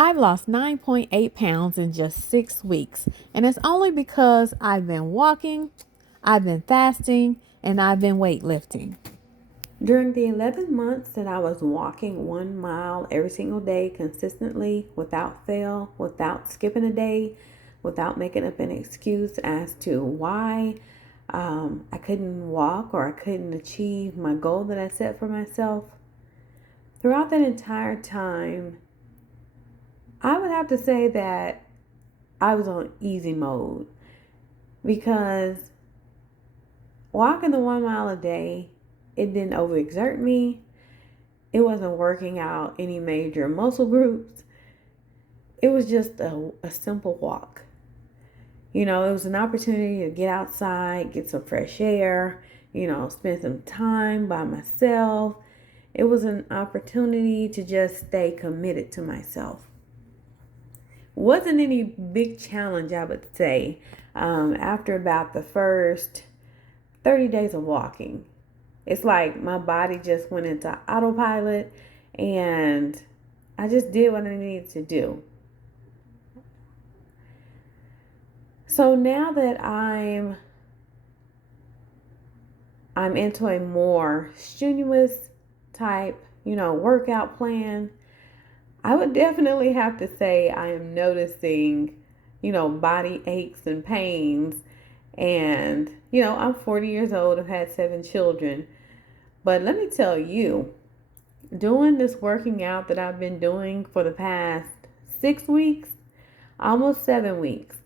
I've lost 9.8 pounds in just 6 weeks, and it's only because I've been walking, I've been fasting, and I've been weightlifting. During the 11 months that I was walking 1 mile every single day consistently, without fail, without skipping a day, without making up an excuse as to why I couldn't walk or I couldn't achieve my goal that I set for myself, throughout that entire time, I would have to say that I was on easy mode because walking the 1 mile a day, it didn't overexert me. It wasn't working out any major muscle groups. It was just a simple walk. It was an opportunity to get outside, get some fresh air, spend some time by myself. It was an opportunity to just stay committed to myself. Wasn't any big challenge, I would say, after about the first 30 days of walking. It's like my body just went into autopilot and I just did what I needed to do. So now that I'm into a more strenuous type, workout plan, I would definitely have to say I am noticing, body aches and pains. And, I'm 40 years old. I've had 7 children. But let me tell you, doing this working out that I've been doing for the past 6 weeks, almost 7 weeks,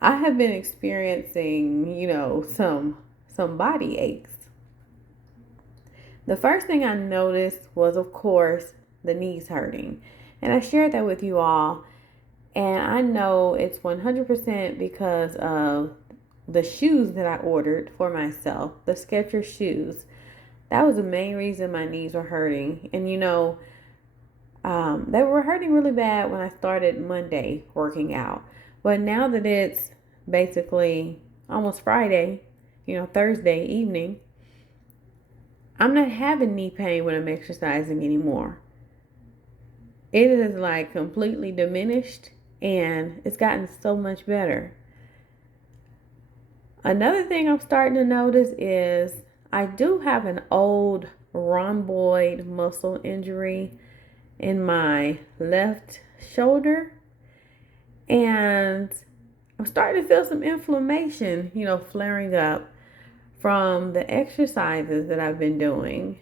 I have been experiencing, some body aches. The first thing I noticed was, of course, the knees hurting. And I shared that with you all. And I know it's 100% because of the shoes that I ordered for myself, the Skechers shoes. That was the main reason my knees were hurting. And they were hurting really bad when I started Monday working out. But now that it's basically almost Friday, Thursday evening, I'm not having knee pain when I'm exercising anymore. It is like completely diminished and it's gotten so much better. Another thing I'm starting to notice is I do have an old rhomboid muscle injury in my left shoulder, and I'm starting to feel some inflammation, flaring up from the exercises that I've been doing.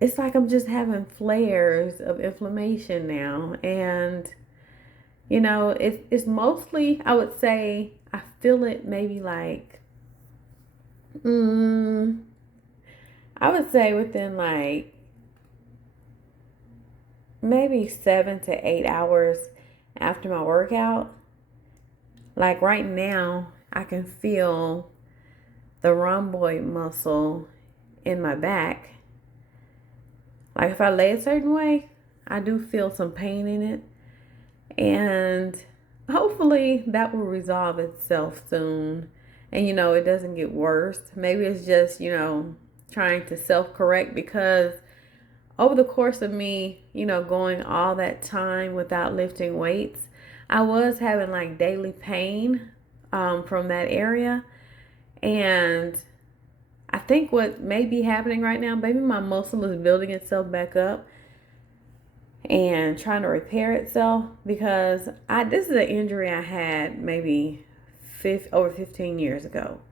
It's like I'm just having flares of inflammation now, and it's mostly, I would say, I feel it maybe like, I would say within like maybe 7 to 8 hours after my workout. Like right now, I can feel the rhomboid muscle in my back. Like if I lay a certain way, I do feel some pain in it. And hopefully that will resolve itself soon. And it doesn't get worse. Maybe it's just, trying to self-correct because over the course of me, going all that time without lifting weights, I was having like daily pain from that area. And I think what may be happening right now, maybe my muscle is building itself back up and trying to repair itself because this is an injury I had maybe over 15 years ago.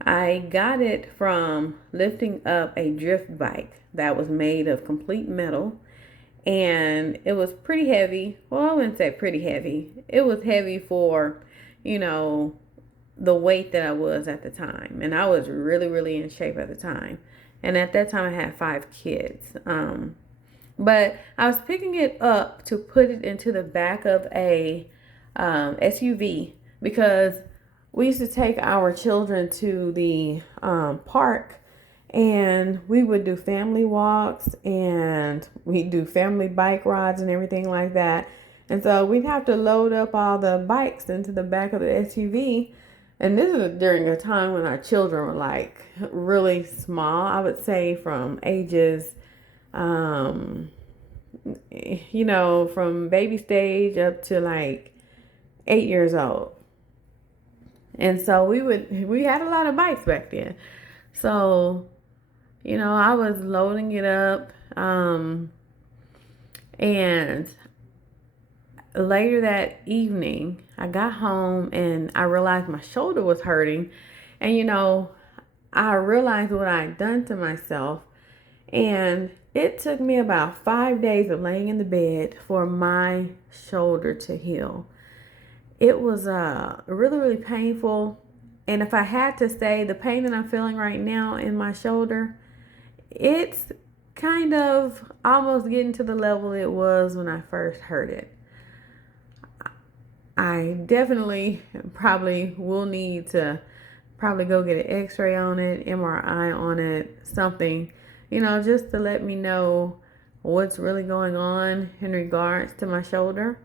I got it from lifting up a drift bike that was made of complete metal, and it was pretty heavy. Well, I wouldn't say pretty heavy. It was heavy for, the weight that I was at the time. And I was really, really in shape at the time. And at that time I had 5 kids. But I was picking it up to put it into the back of a SUV because we used to take our children to the park, and we would do family walks and we do family bike rides and everything like that. And so we'd have to load up all the bikes into the back of the SUV. And this is during a time when our children were like really small. I would say from ages from baby stage up to like 8 years old. And so we had a lot of bikes back then. So, I was loading it up. And later that evening, I got home and I realized my shoulder was hurting. And, I realized what I had done to myself. And it took me about 5 days of laying in the bed for my shoulder to heal. It was really, really painful. And if I had to say the pain that I'm feeling right now in my shoulder, it's kind of almost getting to the level it was when I first heard it. I definitely probably will need to probably go get an x-ray on it, MRI on it, something, just to let me know what's really going on in regards to my shoulder.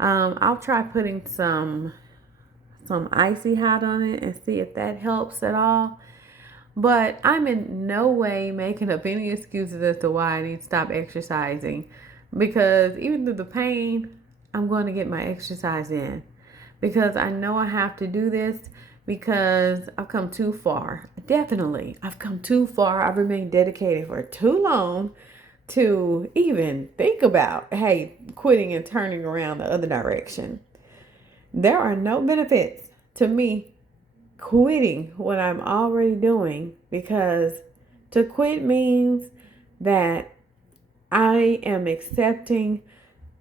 I'll try putting some icy hot on it and see if that helps at all. But I'm in no way making up any excuses as to why I need to stop exercising, because even through the pain, I'm going to get my exercise in, because I know I have to do this, because I've come too far. Definitely, I've come too far. I've remained dedicated for too long to even think about, hey, quitting and turning around the other direction. There are no benefits to me quitting what I'm already doing, because to quit means that I am accepting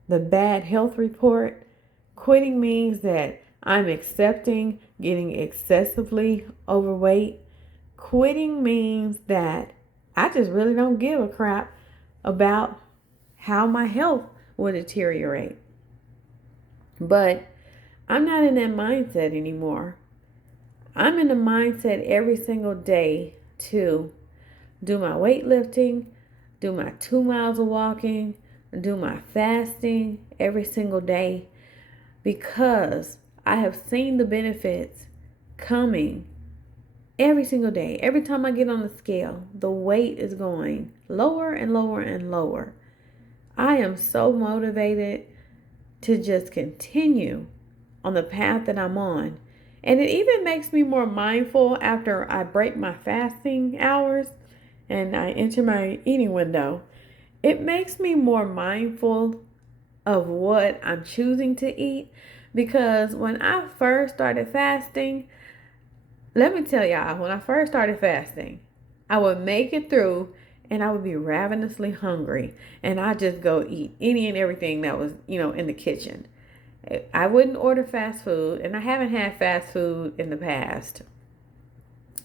the bad health report. Quitting means that I'm accepting getting excessively overweight. Quitting means that I just really don't give a crap about how my health will deteriorate. But I'm not in that mindset anymore. I'm in the mindset every single day to do my weightlifting, do my 2 miles of walking, do my fasting every single day, because I have seen the benefits coming every single day. Every time I get on the scale, the weight is going lower and lower and lower. I am so motivated to just continue on the path that I'm on. And it even makes me more mindful after I break my fasting hours and I enter my eating window. It makes me more mindful of what I'm choosing to eat, because when I first started fasting, let me tell y'all, when I first started fasting, I would make it through and I would be ravenously hungry, and I just go eat any and everything that was, in the kitchen. I wouldn't order fast food, and I haven't had fast food in the past,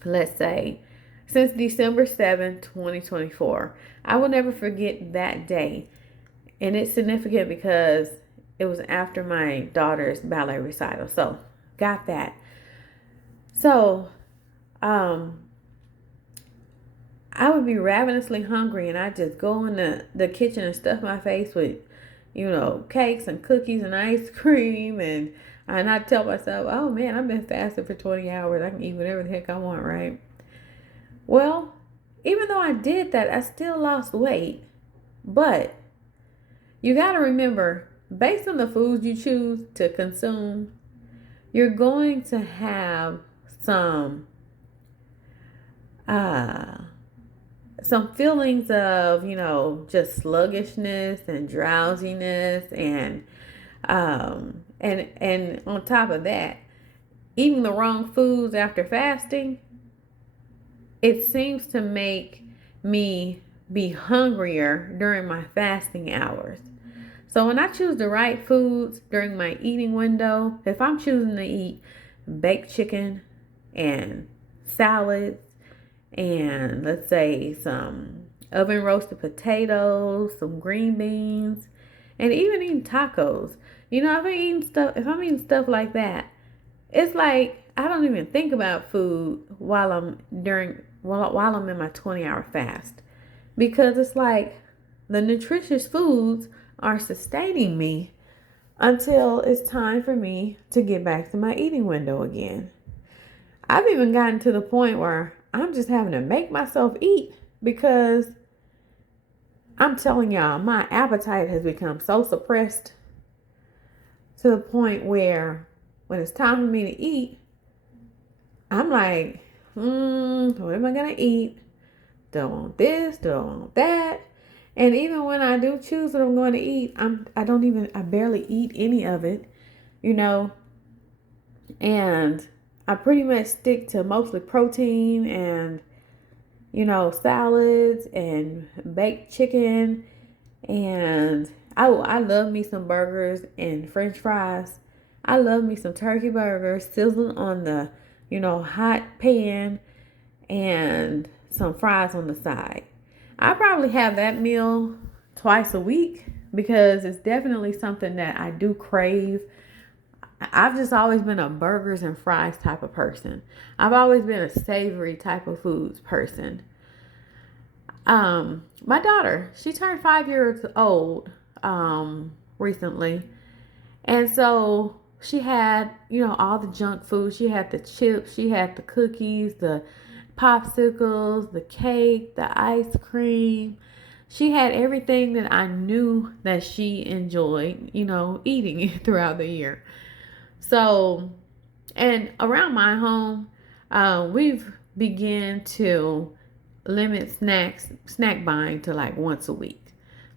let's say, since December 7th, 2024. I will never forget that day. And it's significant because it was after my daughter's ballet recital. So, got that. So, I would be ravenously hungry, and I just go in the kitchen and stuff my face with cakes and cookies and ice cream, and I tell myself, oh man, I've been fasting for 20 hours. I can eat whatever the heck I want, right? Well, even though I did that, I still lost weight. But you got to remember, based on the foods you choose to consume, you're going to have some feelings of, just sluggishness and drowsiness, and on top of that, eating the wrong foods after fasting, it seems to make me be hungrier during my fasting hours. So when I choose the right foods during my eating window, if I'm choosing to eat baked chicken and salads, and let's say some oven roasted potatoes, some green beans, and even eating tacos. If I'm eating stuff like that, it's like I don't even think about food while I'm in my 20-hour fast, because it's like the nutritious foods are sustaining me until it's time for me to get back to my eating window again. I've even gotten to the point where I'm just having to make myself eat, because I'm telling y'all, my appetite has become so suppressed to the point where when it's time for me to eat, I'm like, what am I going to eat? Do I want this? Do I want that? And even when I do choose what I'm going to eat, I barely eat any of it, you know, and I pretty much stick to mostly protein and, salads and baked chicken. And I love me some burgers and French fries. I love me some turkey burgers sizzling on the, hot pan and some fries on the side. I probably have that meal twice a week because it's definitely something that I do crave. I've just always been a burgers and fries type of person. I've always been a savory type of foods person. My daughter, she turned 5 years old recently. And so she had, all the junk food. She had the chips, she had the cookies, the popsicles, the cake, the ice cream. She had everything that I knew that she enjoyed, eating throughout the year. So, and around my home, we've begun to limit snack buying to like once a week.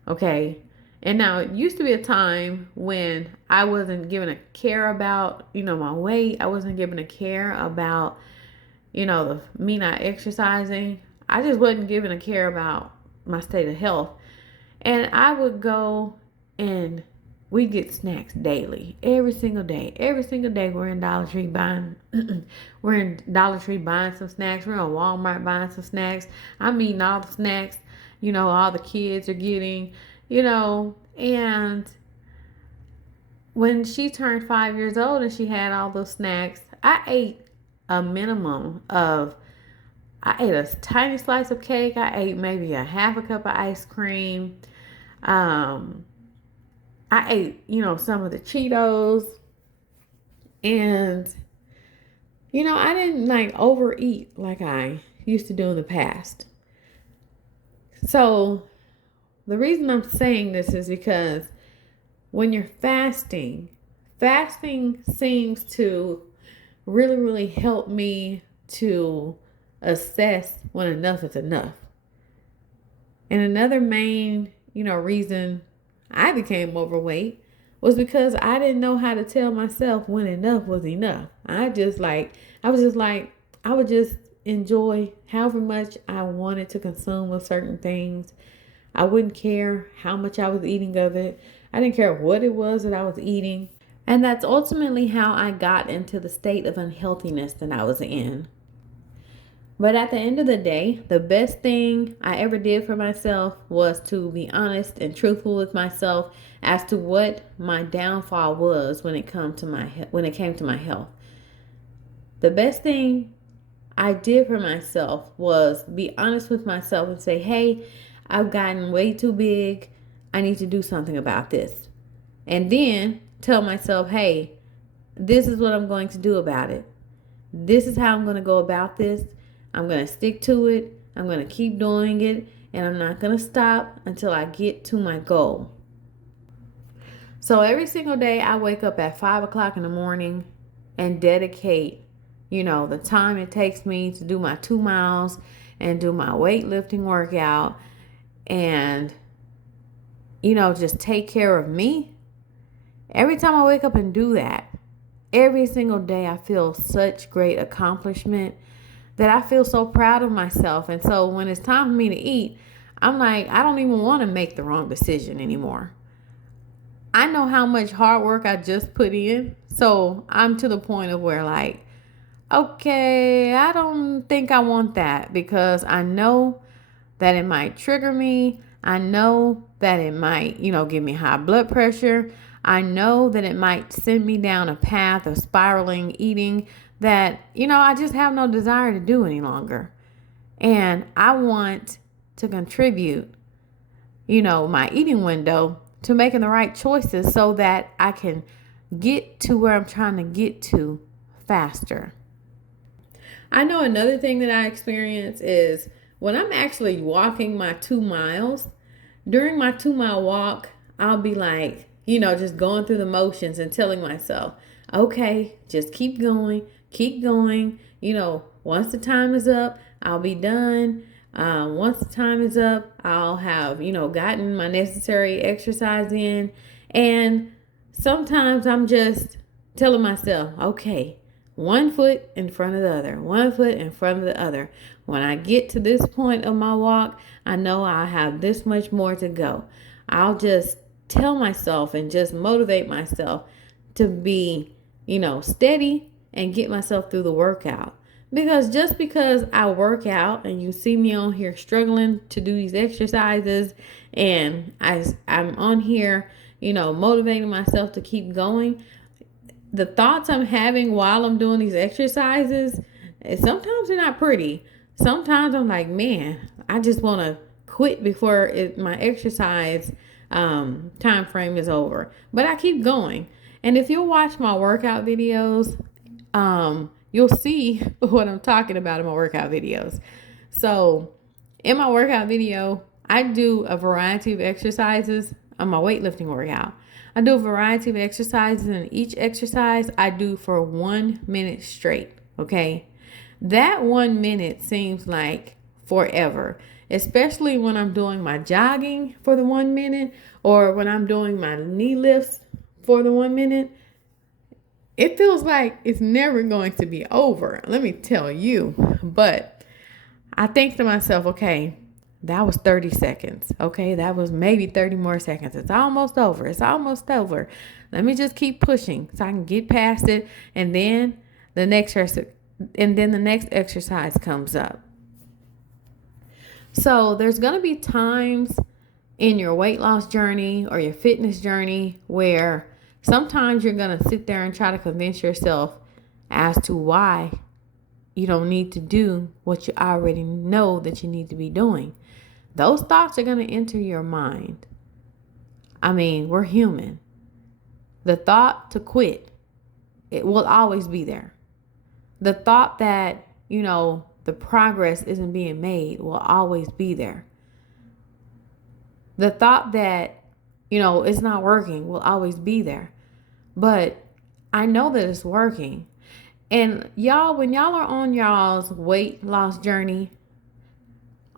Okay. And now it used to be a time when I wasn't giving a care about, my weight. I wasn't giving a care about, me not exercising. I just wasn't giving a care about my state of health. And I would go and we get snacks daily, every single day. Every single day we're in Dollar Tree buying some snacks. We're on Walmart buying some snacks. I'm eating all the snacks, all the kids are getting, and when she turned 5 years old and she had all those snacks, I ate a tiny slice of cake. I ate maybe a half a cup of ice cream. I ate, some of the Cheetos. And, I didn't like overeat like I used to do in the past. So the reason I'm saying this is because when you're fasting seems to really, really help me to assess when enough is enough. And another main, reason I became overweight was because I didn't know how to tell myself when enough was enough. I would just enjoy however much I wanted to consume of certain things. I wouldn't care how much I was eating of it. I didn't care what it was that I was eating. And that's ultimately how I got into the state of unhealthiness that I was in. But at the end of the day, the best thing I ever did for myself was to be honest and truthful with myself as to what my downfall was when it came to my health. The best thing I did for myself was be honest with myself and say, "Hey, I've gotten way too big. I need to do something about this." And then tell myself, "Hey, this is what I'm going to do about it. This is how I'm going to go about this. I'm going to stick to it. I'm going to keep doing it. And I'm not going to stop until I get to my goal." So every single day I wake up at 5 o'clock in the morning and dedicate, the time it takes me to do my 2 miles and do my weightlifting workout and, just take care of me. Every time I wake up and do that, every single day I feel such great accomplishment that I feel so proud of myself. And so when it's time for me to eat, I'm like, I don't even want to make the wrong decision anymore. I know how much hard work I just put in. So I'm to the point of where like, okay, I don't think I want that because I know that it might trigger me. I know that it might, give me high blood pressure. I know that it might send me down a path of spiraling eating that, I just have no desire to do any longer. And I want to contribute, my eating window to making the right choices so that I can get to where I'm trying to get to faster. I know another thing that I experience is when I'm actually walking my 2 miles, during my 2 mile walk, I'll be like, just going through the motions and telling myself, okay, just keep going, keep going. Once the time is up, I'll be done. Once the time is up, I'll have, gotten my necessary exercise in. And sometimes I'm just telling myself, okay, one foot in front of the other, one foot in front of the other. When I get to this point of my walk, I know I have this much more to go. I'll just tell myself and just motivate myself to be, steady and get myself through the workout. Because just because I work out and you see me on here struggling to do these exercises and I'm on here, motivating myself to keep going, the thoughts I'm having while I'm doing these exercises, sometimes they're not pretty. Sometimes I'm like, man, I just want to quit before my exercise time frame is over. But I keep going. And if you'll watch my workout videos, you'll see what I'm talking about in my workout videos. So in my workout video, I do a variety of exercises on my weightlifting workout. I do a variety of exercises, and each exercise I do for 1 minute straight. Okay. That 1 minute seems like forever, especially when I'm doing my jogging for the 1 minute or when I'm doing my knee lifts for the 1 minute. It feels like it's never going to be over. Let me tell you. But I think to myself, okay, that was 30 seconds. Okay, that was maybe 30 more seconds. It's almost over. It's almost over. Let me just keep pushing so I can get past it. And then the next exercise comes up. So there's going to be times in your weight loss journey or your fitness journey where sometimes you're going to sit there and try to convince yourself as to why you don't need to do what you already know that you need to be doing. Those thoughts are going to enter your mind. I mean, we're human. The thought to quit, it will always be there. The thought that, the progress isn't being made will always be there. The thought that, it's not working will always be there. But I know that it's working. And y'all, when y'all are on y'all's weight loss journey,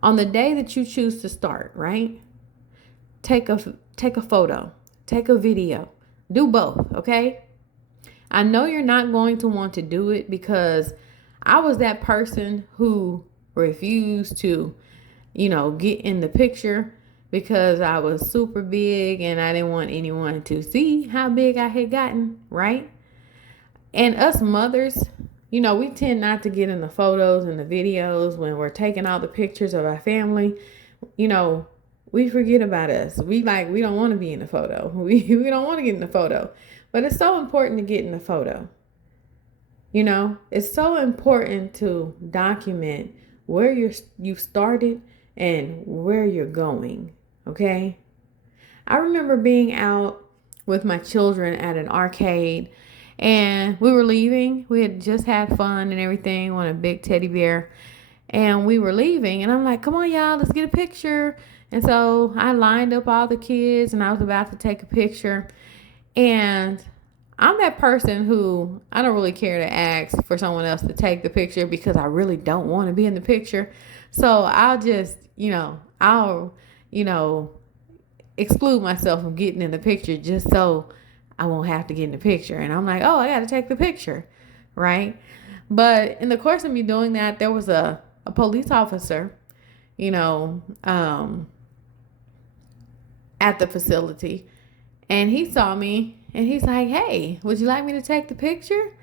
on the day that you choose to start, right? Take a photo, take a video, do both, okay? I know you're not going to want to do it because I was that person who refused to, get in the picture because I was super big and I didn't want anyone to see how big I had gotten, right? And us mothers, we tend not to get in the photos and the videos when we're taking all the pictures of our family. We forget about us. We don't want to be in the photo. We don't want to get in the photo. But it's so important to get in the photo. It's so important to document where you started and where you're going. Okay? I remember being out with my children at an arcade and we were leaving. We had just had fun and everything on a big teddy bear. And we were leaving and I'm like, come on, y'all, let's get a picture. And so I lined up all the kids and I was about to take a picture. And I'm that person who I don't really care to ask for someone else to take the picture because I really don't want to be in the picture. So I'll just, exclude myself from getting in the picture just so I won't have to get in the picture. And I'm like, oh, I got to take the picture, right? But in the course of me doing that, there was a police officer, at the facility. And he saw me and he's like, hey, would you like me to take the picture?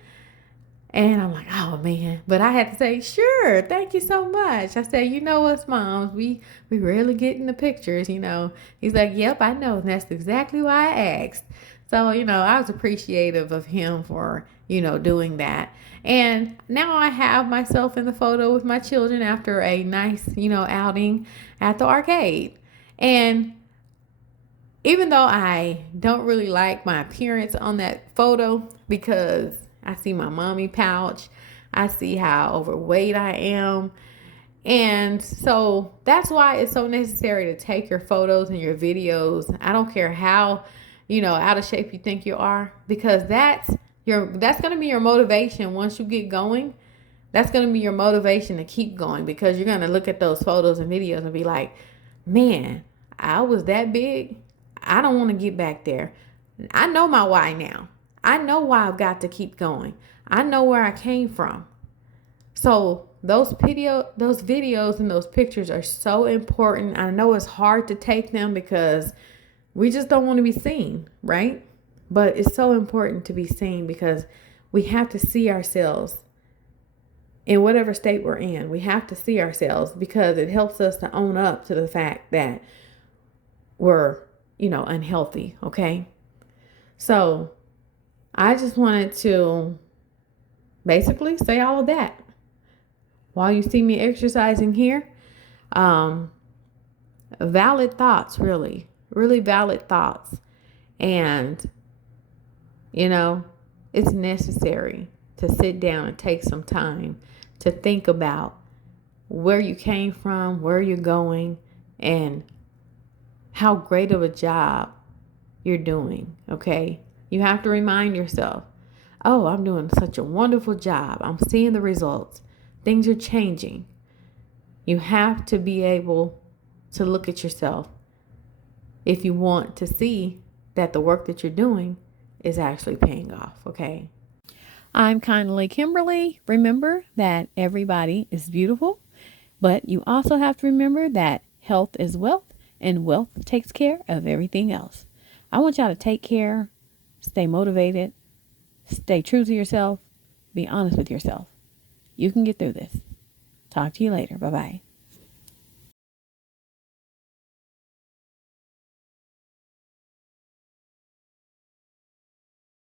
And I'm like, oh, man. But I had to say, sure, thank you so much. I said, us moms, we rarely get in the pictures, He's like, yep, I know. And that's exactly why I asked. So, I was appreciative of him for, doing that. And now I have myself in the photo with my children after a nice, outing at the arcade. And even though I don't really like my appearance on that photo because I see my mommy pouch, I see how overweight I am, And so that's why it's so necessary to take your photos and your videos. I don't care how, out of shape you think you are, because that's going to be your motivation once you get going. That's going to be your motivation to keep going, because you're going to look at those photos and videos and be like, man, I was that big. I don't want to get back there. I know my why now. I know why I've got to keep going. I know where I came from. So those videos and those pictures are so important. I know it's hard to take them because we just don't want to be seen, right? But it's so important to be seen because we have to see ourselves in whatever state we're in. We have to see ourselves because it helps us to own up to the fact that we're, unhealthy, okay? So I just wanted to basically say all of that. While you see me exercising here, valid thoughts, really, really valid thoughts. And, it's necessary to sit down and take some time to think about where you came from, where you're going, and how great of a job you're doing, okay? You have to remind yourself, oh, I'm doing such a wonderful job. I'm seeing the results. Things are changing. You have to be able to look at yourself if you want to see that the work that you're doing is actually paying off, okay? I'm kindly Kimberly. Remember that everybody is beautiful, but you also have to remember that health is wealth and wealth takes care of everything else. I want y'all to take care, stay motivated, stay true to yourself, be honest with yourself. You can get through this. Talk to you later. Bye-bye.